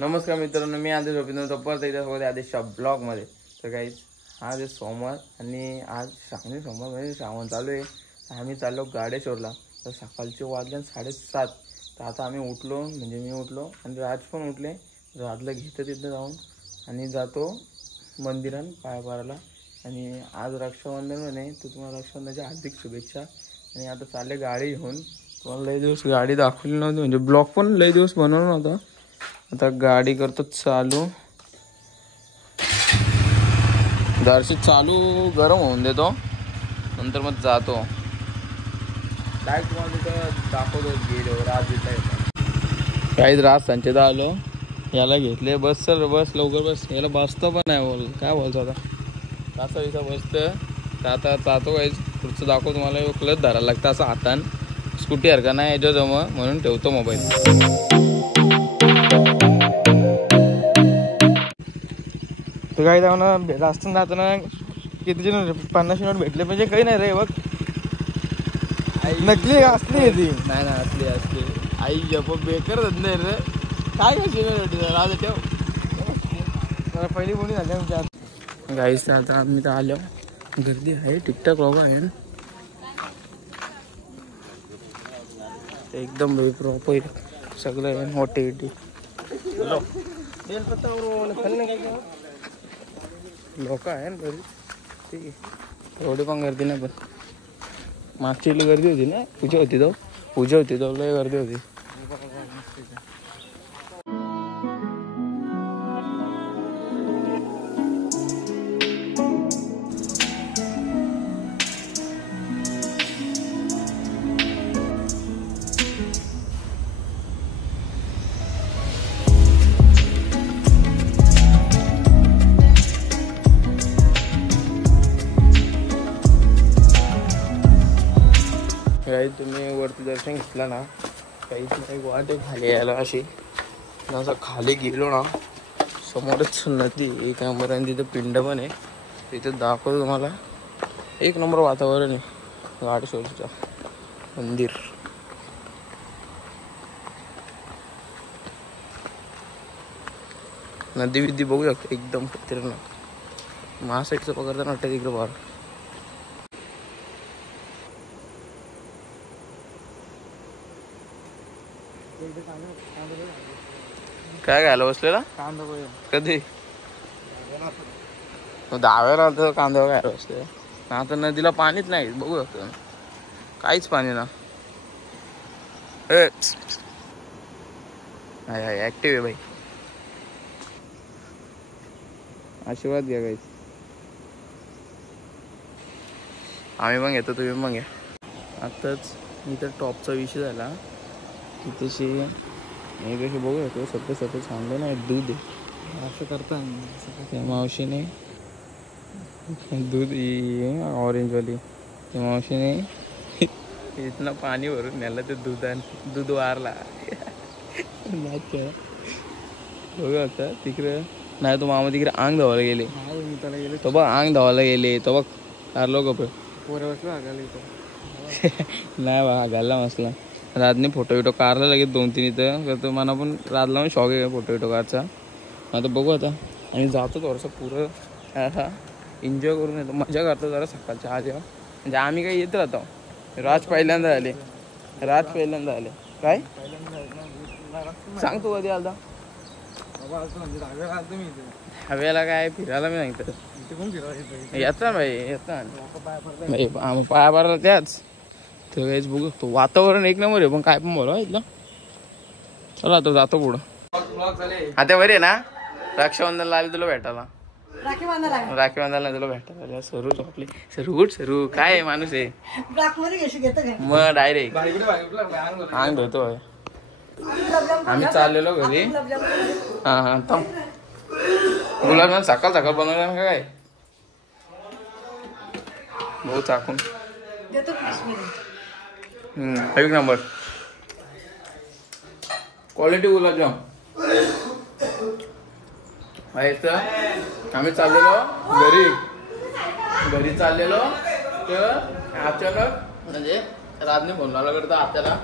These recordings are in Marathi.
नमस्कार मित्रांनो, मी आदेश रवींद्र परत एकदा सोबत आदेशच्या ब्लॉगमध्ये. तर गाईज आज आहे सोमवार आणि आज श्रावणी सोमवार म्हणजे श्रावण चालू आहे. आम्ही चाललो गाडेश्वरला. तर सकाळचे वाजले 7:30. तर आता आम्ही उठलो, म्हणजे मी उठलो आणि राज पण उठले. राजला घेतं तिथं जाऊन आणि जातो मंदिरात पाया पारायला. आणि आज रक्षाबंधन म्हणे, तर तुम्हाला रक्षाबंधनाच्या हार्दिक शुभेच्छा. आणि आता चालले गाडी घेऊन. तुम्हाला लई दिवस गाडी दाखवली नव्हती, म्हणजे ब्लॉग पण लई दिवस बनवलं नव्हतं. आता गाडी करतो चालू, जरशी चालू गरम होऊन देतो, नंतर मग जातो डायरेक्ट. तुम्हाला तिथं दाखवतो गेलो राज येता येतो. काहीच राज संचेत आलो, याला घेतले. बस सर बस, लवकर बस. याला बसतं पण नाही, बोल काय बोलतो आता. तासा इथं बसतं. आता जातो काहीच. पुढचं दाखव तुम्हाला. क्लच धरायला लागतं असं हातान. स्कूटी हरका नाही याच्या जमा, म्हणून ठेवतो मोबाईल. तर काही जाऊन रास्ताना जाताना किती जण 50 मिनिट भेटले पाहिजे. काही नाही रे बघ, नकली असली ती नाही ना, असली आई जप बेकार धंदे रे. काय कशी राज ठेव मला पहिली बोली झाली आमच्या. गाईस आता आम्ही तर आलो. गर्दी आहे, टिकटॉक लोक आहे ना एकदम प्रॉपर सगळं मोठे लोक आहे ना बरी. ठीक आहे, एवढी पण गर्दी नाही. पण मागची गर्दी होती ना, पूजा होती तो लय गर्दी होती. काही तुम्ही वरती दर्शन घेतलं ना, काही वाट खाली यायला अशी. असं खाली गेलो ना, समोरच नदी एक नंबर आणि तिथं पिंड पण आहे. तिथं दाखवतो तुम्हाला. एक नंबर वातावरण आहे गाडेश्वरचं मंदिर. नदी विद्दी बघू शकतो, एकदम खतरनाक. महासाईडचं पकडताना वाटतं तिकडं बाहेर. काय घ्यायला बसलेला कांदा? कधी दहाव्याला आलं कांदा घ्यायला बसले. आता नदीला पाणीच नाही, बघू शकतो काहीच पाणी ना. ऍक्टिव्ह आहे भाई. आशीर्वाद घ्या काहीच. आम्ही पण घेतो, तुम्ही पण घ्या. आताच मी तर टॉपचा विषय झाला तिथेशी. मी कशी बघू येतो सगळं सांगलं ना, दूध आहे असं करता त्या मावशीने. दूध ऑरेंजवाली त्या मावशीने इथनं पाणी भरून न्यायला. ते दूध वारला. बघू आता तिकडं नाही, तो मामा तिकडे अंग धावायला गेले. तो बघ अंग धावायला गेले. तो बघ कारलो कपडे नाही बा घालला मसला. राजने फोटो कारला लगेच 2-3 इथं करतो. मला पण राजला पण शॉक आहे फोटो कारचा. आता बघू आता आम्ही जातो थोडंसं पुरं असा एन्जॉय करून येतो, मजा करतो जरा सकाळच्या आज. म्हणजे आम्ही काही येत राहतो. राज पहिल्यांदा आले. काय सांगतो कधी आलता? हवेला काय फिरायला मी सांगितलं येता भाई, येता पाया पारायला त्याच. तर काहीच बघू शकतो. वातावरण एक नंबर आहे, पण काय पण बोला इथलं. चला आता जातो पुढं. आता बरे आहे ना, रक्षाबंधनला आले तुला भेटायला. राखी बांधायला तुला भेटायला. सरू आपली सरू काय माणूस आहे मग डायरेक्ट अंग धुतो. आम्ही चाललेलो घरी. हा थांब. गुलाबजाम सकाळ बनवला ना काय भाऊ चाकून. एक नंबर क्वालिटी गुलाबजाम आहे. तर आम्ही चाललेलो घरी चाललेलो तर अचानक म्हणजे राजने फोन लावला करता आत्याला.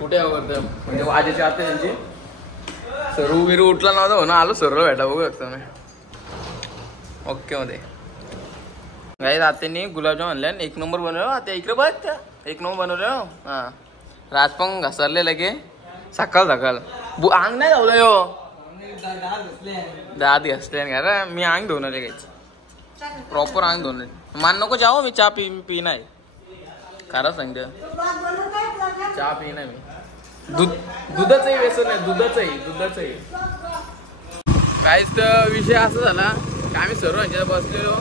कुठे करतं म्हणजे आजीची आत्या त्यांची सरू बिरू उठला नव्हता हो ना, आलो सरळ भेटा बघू शकतो मी. ओके मध्ये गाई आत्यानी गुलाबजाम आणले, एक नंबर बनवलं आता. इकडे बघ एक नंबर बनवलं. हा राजपंग घसरले लगे सकाळ सकाळ. अंग नाही धावलं यो, दात घसले का मी अंग धुवून आले काहीच प्रॉपर अंग धुवून. मान नको जाओ, मी चहा पी नाही खरं सांगते. चहा पी नाही मी. दुधाचंही व्यसन आहे, दुधाचंही. काहीच तर विषय असा झाला की आम्ही सर्व बसलेलो.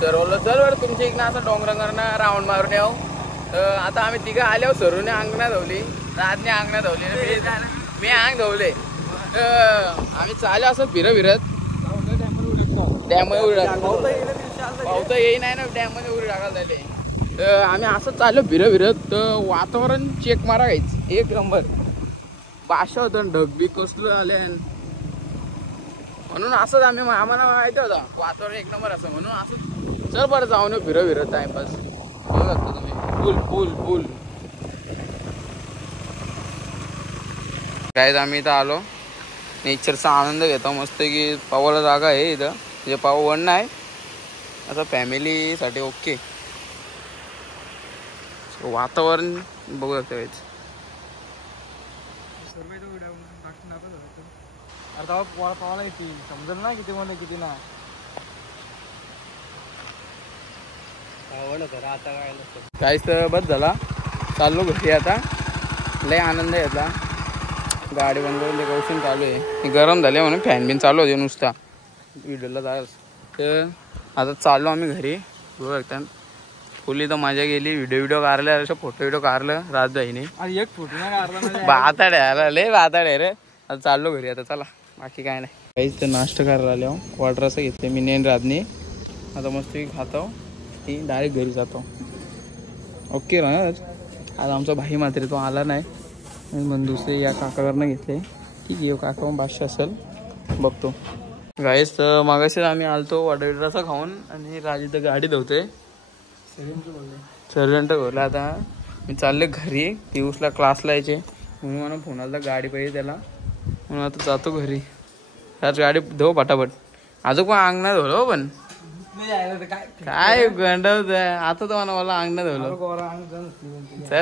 सर्वला चल बरं तुमच्या इकडनं असं डोंगरांना राऊंड मारून यावं. तर आता आम्ही तिघं आल्यावर सर्वने अंग नाही धावली, राजने अंग नाही धावली, मी अंग धावले. आम्ही चालू असं फिरत डॅममध्ये उडी टाकलं. पावता येई नाही ना, डॅममध्ये उडी टाकायला झाले. तर आम्ही असं चाललो फिरत वातावरण चेक मारा घ्यायच एक नंबर. बाशा होतं ढगबी कसलं आले, म्हणून असंच आम्ही आम्हाला माहिती होतं वातावरण एक नंबर असं, म्हणून असं चल बरं जाऊन फिरत टाइमपास बघू शकता तुम्ही. फुल काय आम्ही इथं आलो, नेचरचा आनंद घेतो मस्त की. पावाला जागा आहे इथं, म्हणजे पाव वन आहे असं फॅमिलीसाठी. ओके वातावरण बघू शकता काहीच. पावाला येते समजेल ना किती म्हणून किती ना. काहीच तर बस झाला, चाललो घरी आता. लय आनंद घेतला, गाडी बंद करून डेकोरेशन चालू आहे. गरम झाले म्हणून फॅन बिन चालू होते नुसता व्हिडिओला जायला. तर आता चाललो आम्ही घरी. बघू शकता फुल इथं मजा गेली. व्हिडिओ काढला, असं फोटो काढलं राजदाईने. एक फोटो नाही बाताडे आला, लय बाताडे रे. आता चाललो घरी आता, चला बाकी काय नाही. काहीच तर नाश्ता करायला आलो, क्वार्टर असं घेतले मी नेन राजने. आता मस्त खातो ती डायरेक्ट घरी जातो. ओके राज. आज आमचा भाई मात्र तो आला नाही, म्हणून दुसरे या काकाकडनं घेतले. ठीक आहे काका बादशाह असेल बघतो. गाईस तर मागाशीच आम्ही आलतो वडाळीचा खाऊन, आणि राज तर गाडी धुवतोय. सर्जंट घोरला. आता मी चालले घरी, पियुषला क्लासला यायचे म्हणून मला फोन आला गाडी पाहिजे त्याला, म्हणून आता जातो घरी. त्याच गाडी धुव पटापट. अजून पण अंग नाही धुवलं पण काय गंडवत आता तर मला अंग नाही धुवलं.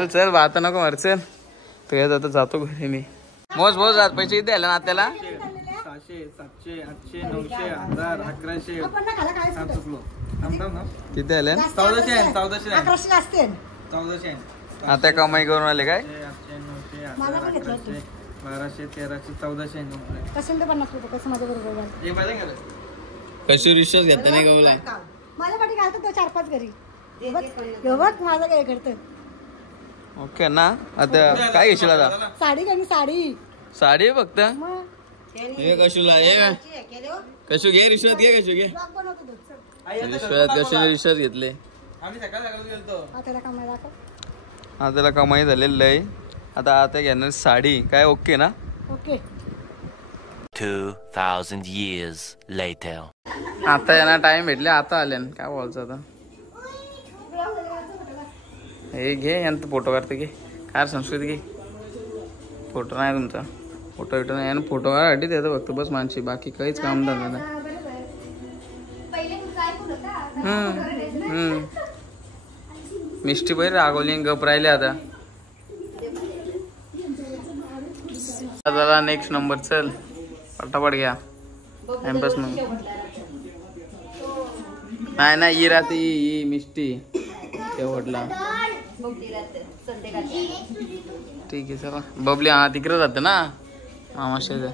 चल आता नको मार चल. तर आता जातो घरी मी. मोज आज पैसे किती आले ना त्याला? 600, 700, 800, 900, 1000, 1100. किती आले? 1400 असते. 1400 आता कमाई करून आले काय? 800, 900, 1100, 1200, 1300, 1400. कसं 50 रुपये कसं माझ्या बरोबर कशी रिश्वास घेता नाही गवला माझ्या पाठी घालतो तो 4-5 घरी. बघ माझं काय करतं. ओके ना. आता काय घेशील आता? साडी घे. साडी फक्त मग हे कशूला हे कशू घे रिश्वत घे. कशू घे रिश्वत घेतले. त्याला कमाई झालेली आहे. आता घेणार साडी काय. ओके ना. ओके. 2000 years later. आता यांना टाइम भेटले, आता आले काय बोलायचं आता. हे घे यांचा फोटो काढते घे. काय संस्कृती घे. फोटो नाही तुमचा, फोटो नाही यानं फोटो काढायसाठी देतो फक्त बस माणशी, बाकी काहीच काम धंदा नाही. मिष्टी बाई रागवली गप राहिले. आता चला नेक्स्ट नंबर. चल पटापट घ्या टाइमपास. मग नाही ही राहते ही मिष्टी शेवटला. ठीक आहे चला. बबली हा तिकडे जाते ना मामाशेचा.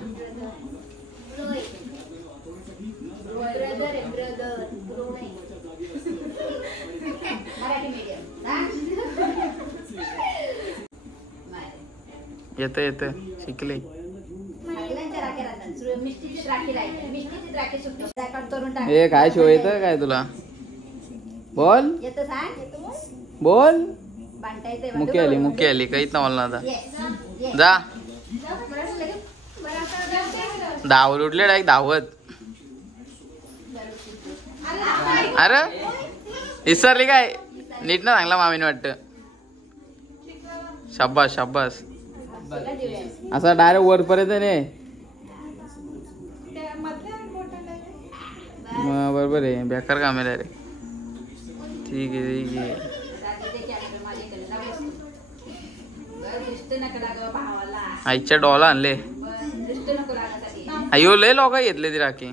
येत शिकले. हे काय शो येत काय तुला? बोल बोल. मुके आली काहीच ना बोलणार. आता जा. धावत उठले डायरेक्ट धावत. अरे विसरली काय? नीट ना सांगला मामीने वाटत. शाबास असा डायरेक्ट वरपर्यंत नाही. मग बरोबर आहे, बेकार काम आहे रे. ठीक आहे ठीक आहे. आईच्या डॉला आणले. अयो लय लोक घेतले ती राखी.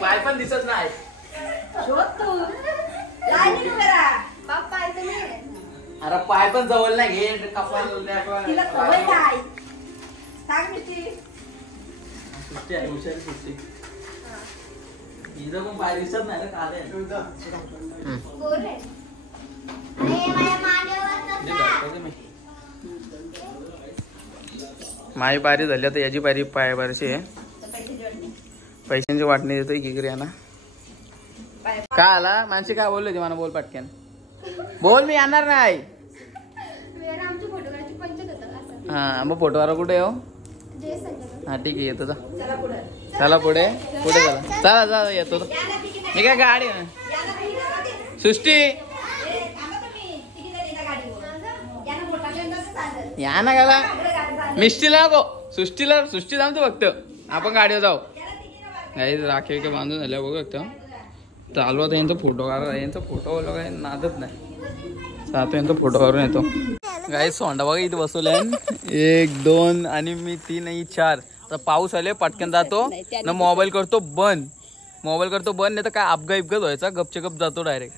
पाय पण दिसत नाही. अरे पाय पण जवळ नाही घे कपाल. इथं पण पाय दिसत नाही का? माझी पायरी झाली आता याची पायरी पाय बारशी आहे. पैशांची वाटणी देतोय की ना. काय आला माणसे काय बोलले ते मला बोल पटक्यान बोल. मी येणार नाही. हा मग फोटोवाला कुठे हो? हा ठीक आहे येतो. चला पुढे पुढे चला चला चला येतो. मी काय गाडी सृष्टी या ना गाला. मिष्टीला नको सृष्टीला. सृष्टी जामतो फक्त आपण गाडीवर जाऊ. काही राखी काही बांधून झाल्या बघू फक्त. चालू आता यांचा फोटो काढा. यांचा फोटो वगैरे काही नादत नाही. जातो यांचा फोटो काढून येतो. काही सोंडा बघा इथे बसवलाय. 1 2 आणि मी 3 आणि 4. आता पाऊस आले पटकन जातो ना. मोबाईल करतो बंद. नाही तर काय अपघात व्हायचा. गपचे गप जातो डायरेक्ट.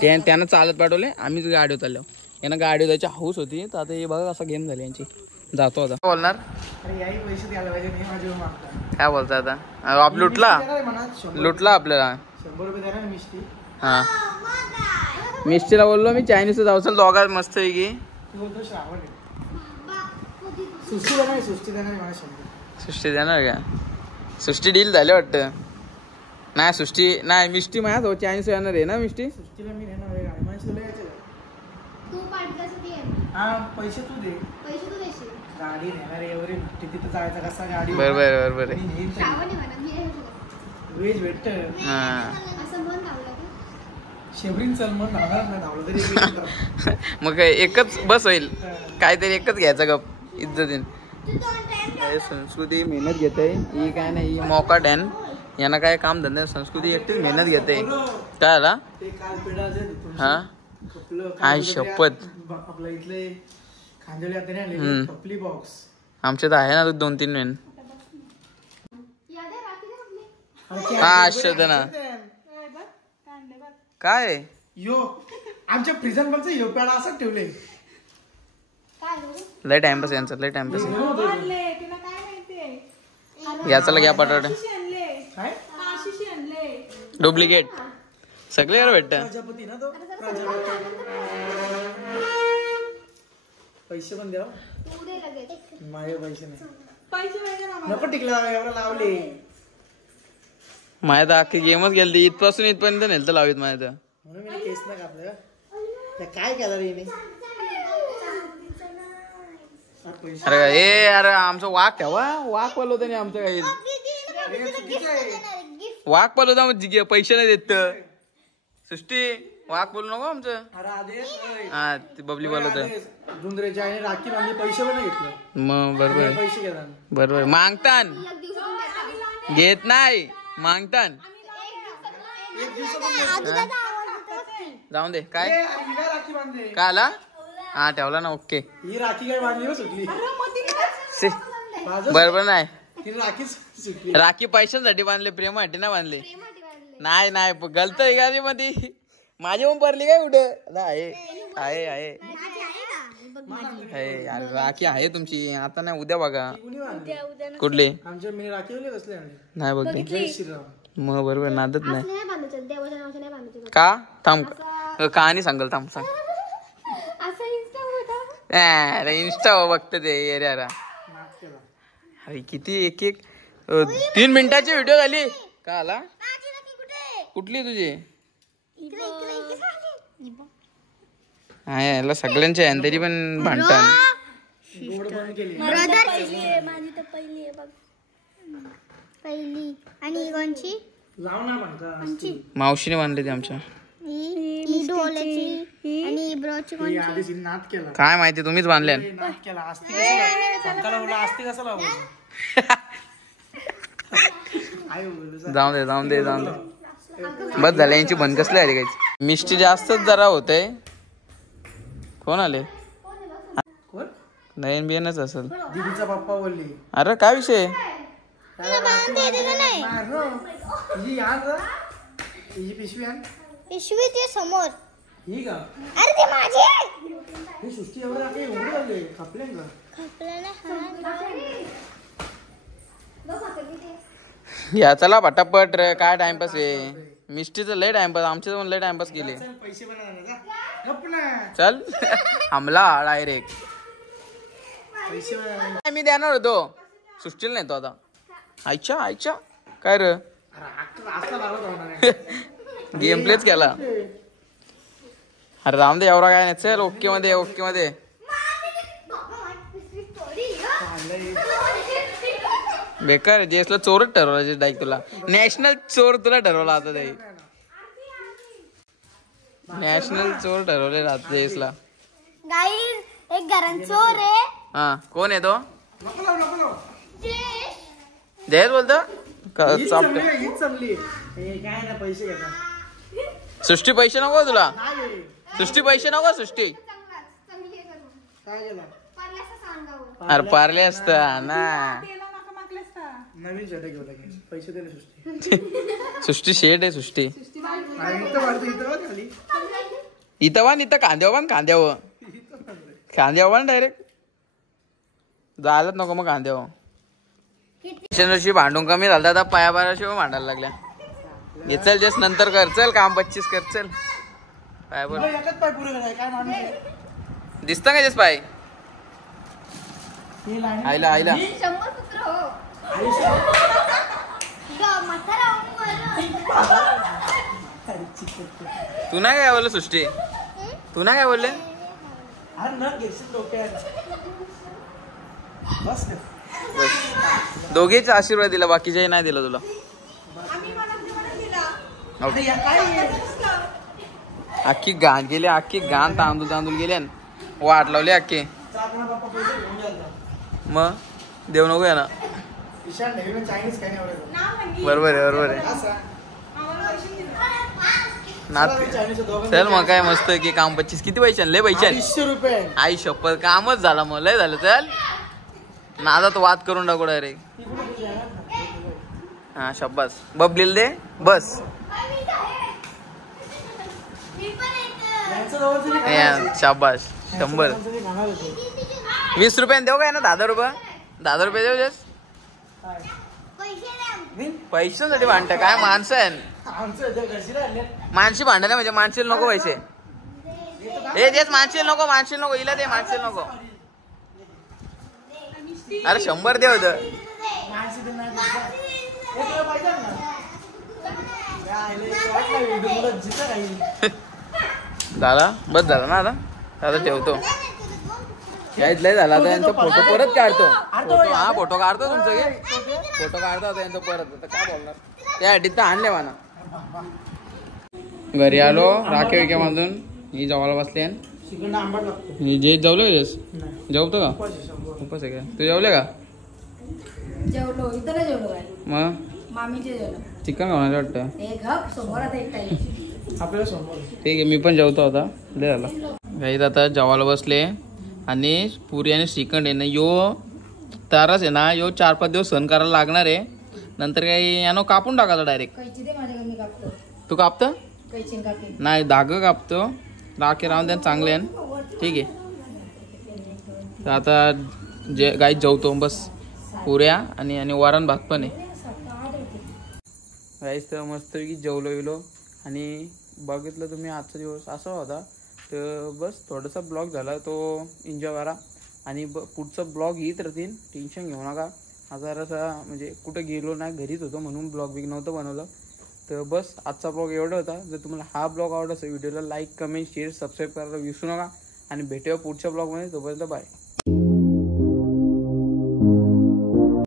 त्यानं चालत पाठवले. आम्हीच गाडीवर चाललो. यांना गाडी जायची हाऊस होती. तर आता हे बघा असा गेम झाली यांची. जातो आता. बोलणार काय बोलता आता. आप लुटला आपल्याला 100 रुपये द्या ना मिष्टी. हा मिष्टीला बोललो मी चायनीज जाऊ. चल दोघा मस्त आहे की. सुष्टी देणार का? सृष्टी डील झाले वाटतं. नाही सृष्टी नाही मिष्टी माझ्या हो. चायनीज येणार आहे ना मिष्टी. सुष्टीला मी नेणार आहे गाडी. माझी तुला यायचं हा पैसे तू दे. गाडी नेणार एवढी तिथं जायचं कसा गाडी. बरोबर वेज भेटत. शेबरीन चल मग धावलं तरी. मग एकच बस होईल. काहीतरी एकच घ्यायचं गप इज्जतीन. संस्कृती मेहनत घेते ही काय नाही. ही मौका डॅन यांना काय काम धंदा. संस्कृती एकटीच मेहनत घेते. काय आला हा आई शपथ. आपल्या इथले खांदेली कपली बॉक्स आमच्यात आहे ना 2-3 मेन. हा ना काय यो आमच्या प्रिझन बॉक्स यो पॅड असं ठेवले. लय टाइमपास यांचा. लय टाइमपास याचा घ्या पटाट. डुप्लिकेट सगळे भेटत. प्रजापती ना तो. पैसे पण द्या. माझे पैसे नाही. नको टिकला एवढं लावले. माझ्या तर अख्खी गेमच गेली. इथपासून इथपर्यंत नेलं लावीत माझ्या. म्हणून मी केस ना कापलं. काय केलं रे. अरे ए अरे आमचं वाघ ठेवा. वाघ पलवता नाही आमचं काही. वाघ पलवता मग पैसे नाही देत. सृष्टी वाघ बोलू नको आमचं. हा ती बबली बोलत. झुंजरेच्या आणि राखी बांधली. पैसे पण घेतलं. मग बरोबर पैसे घेतात. बरोबर मागतान घेत नाही. मागतान जाऊन दे. काय राखी बांधले काय आला. हा ठेवला ना. ओके ही राखी काय बांधली सुटली. बरोबर नाही. राखी सुटली. राखी पैशांसाठी बांधले. प्रेमासाठी ना बांधले. नाही नाही गलत आहे का मध्ये. माझी पण पडली काय कुठं. आहे आहे आहे हे यार राखी आहे तुमची आता नाही उद्या बघा कुठली आमच्या मी राखीवले कसले नाही बघ जय श्रीराम मग बरोबर नादत नाही नाही बांधायचं देवाच्या नावाच्या नाही बांधायचं का थांब कहाणी सांगल थांब सांग असं इंस्टा होता अरे इंस्टा बघत ते एरियाला अरे किती एक एक 3 मिनिटाची व्हिडिओ झाली का आला कुठली तुझी हा याला सगळ्यांचे आहे तरी पण भांडतात माझी तर पहिली आहे बघ पहिली आणि कोणची जाऊ ना म्हणता मावशीने बांधले ते आमच्या ही ढोलाची आणि ब्रोची ही आधी तिने नाद केला काय माहिती तुम्हीच बांधले नाद केला आस्ती कसं लावलं संकाला बोलला आस्ती कसं लावलं आई बोलू जाऊन दे बस झालं यांची बंद कसली आली काही मिष्टी जास्तच जरा होतय कोण आले कोण नयन बियनच असेल दीदीचा पप्पा बोलली अरे काय विषय ही आण रे ही पिशवी आण पिशवी ते समोर ही का अरे ते माझे ही सुट्टी एवढं आपली उघडी लावली खपले का या चला पटापट रे काय टाइमपास आहे मिष्टीचं लय टाइमपास आमच्या पण लय टाइमपास केले चल पैसे बनवणार का गप ना चल हमला डायरेक्ट पैसे बनवणार मी देणार होतो सुट्टीला नाही तो आता आयच्या काय र अरे असला लावत होणार गेम प्लेच केला अरे रामदे एवढा काय नाही चल ओके मध्ये बेकार जेसला चोरच ठरवला डाईक तुला नॅशनल चोर तुला ठरवला आता ते नॅशनल चोर ठरवले आता जेसला गाईज एक घरांत चोर आहे हा कोण आहे तो नको लाव जयच बोलतो हीच चालली हे काय ना पैसे घेता सृष्टी पैसे नको तुला नाही सृष्टी पैसे नको सृष्टी काय केलं अरे पारले असता ना नवीन शर्ट घेऊ लागेल पैसे दिले सुस्ती सृष्टी शेड आहे सृष्टी इथं खाली इथं कांद्यावर डायरेक्ट जायलाच नको मग कांद्यावर किशनशी भांडून कमी झालं आता पायाबाराशिवाय भांडायला लागल्या हे चल जस नंतर कर चल काम 25 कर चल पायावर एकच पाय पुरे करायचं काय माणूस दिसतं का जस पाय ही लाईन आईला तू नाही काय बोललं सृष्टी तू नाही काय बोलले अरे न घेशील डोक्यात बस ना. दोघेच आशीर्वाद दिला बाकीचे नाही दिला तुला अरे या काय आहे? अख्खी गाण गेली अख्खी गाण तांदूळ गेले वाट लावली अख्खी चाकणा बाप्पा पैसे घेऊन गेला मग देऊ नको या ना ईशान नेहमी चायनीज काय नाही बरोबर आहे असं नात चायनीज दोघं चल मग काय मस्त की काम 25 किती पैसे लय पैसे 200 रुपये आई शपथ कामच झाला मग लय झालं चल नादात वाद करून टाकू डायरेक्ट हा शब्बास बबलील दे बस यांचं जवळचं शाबास 100 20 रुपयाने देऊ काय ना 10 रुपये देऊ जस पैशासाठी भांडत काय माणसं आहे माणशी भांडण म्हणजे माणशील नको पैसे हे तेच माणशील नको हिला दे माणशील नको अरे 100 दे होत झाला बस झाला ना आता ठेवतो यायच लय झाला आता यांचा फोटो परत काढतो फोटो काढतो तुमचं घे फोटो काढतो आता यांचा परत आता काय बोलणार त्या अड्डीत तर आणले म्हणा घरी आलो राखे विके बांधून ही जवळ बसले आंबट लागतो जे जेवलो येस नाही जेवतो का उपास आहे का तू जेवले का जेवलो इथं नाही जेवलो काय मग मामीचे जेवलो चिकन खाणार वाटतं हे घप समोरात एक टाईम आपल्याला समोर ठीक आहे मी पण जेवतो आता लय झाला गाईत आता जेवायला बसले आणि पुरी आणि श्रीखंड आहे ना यो तारच आहे ना यो 4-5 दिवस सहन करायला लागणार आहे नंतर काही यानो कापून टाकायचं डायरेक्ट कैची दे माझ्याकडे मी कापतो तू कापतं कैचीन कापी नाही धागं कापतो राखे राहून द्या चांगले आहे ठीक आहे तर आता जे गाईत जेवतो बस पुऱ्या आणि वरण भात पण आहे गाईस. तर मस्तपैकी जेवलो गेलो आणि बघितलं तुम्ही आजचा दिवस असा होता. तर बस थोडासा ब्लॉग झाला तो एन्जॉय करा आणि पुढचा ब्लॉग येत राहतील, टेन्शन घेऊ नका. आता जरासा म्हणजे कुठं गेलो नाही, घरीच होतो म्हणून ब्लॉग बिग नव्हतं बनवलं. तर बस आजचा ब्लॉग एवढा होता. जर तुम्हाला हा ब्लॉग आवडला असेल व्हिडिओला लाईक कमेंट शेअर सबस्क्राईब करायला विसरू नका आणि भेटूया पुढच्या ब्लॉगमध्ये. तोपर्यंत बाय.